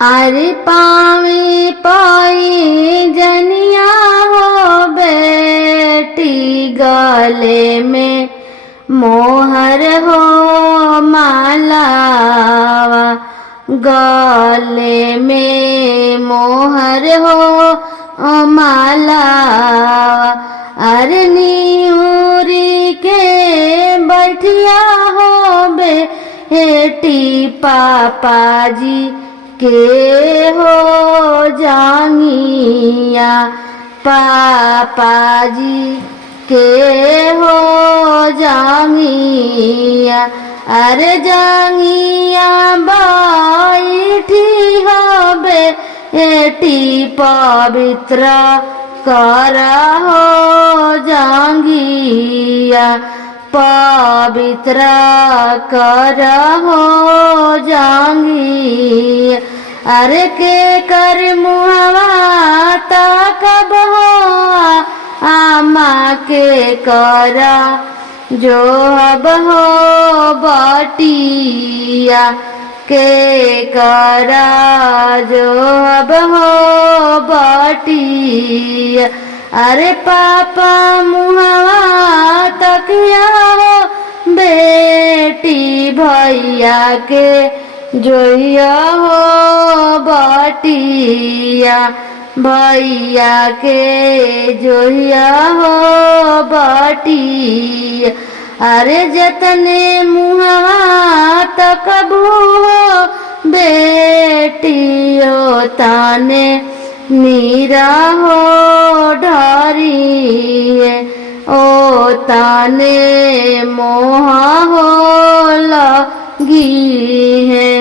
अरे पावी पाई जनिया हो बेटी, गले में मोहर हो मालावा, गले में मोहर हो मालावा। अरे नीउरी के बैठिया हो बेटी, पापा जी के हो जांगिया, पापा जी के हो जांगिया। अरे जांगिया बैठी हो बेटी, पवित्र कर हो जांगिया, पवित्र कर हो जांगिया। अरे के कर मुहवा तकब हो आमा के करा जो अब हो बटिया, के करा जो अब हो बटिया। अरे पापा मुहवा तकिया हो बेटी, भैया के जोइया हो बटिया, भैया के जोइया हो बटिया। अरे जतने मुहवा तकबू हो बेटियो, ताने मीरा हो ढारी, ओ ताने मोहा हो लगी है।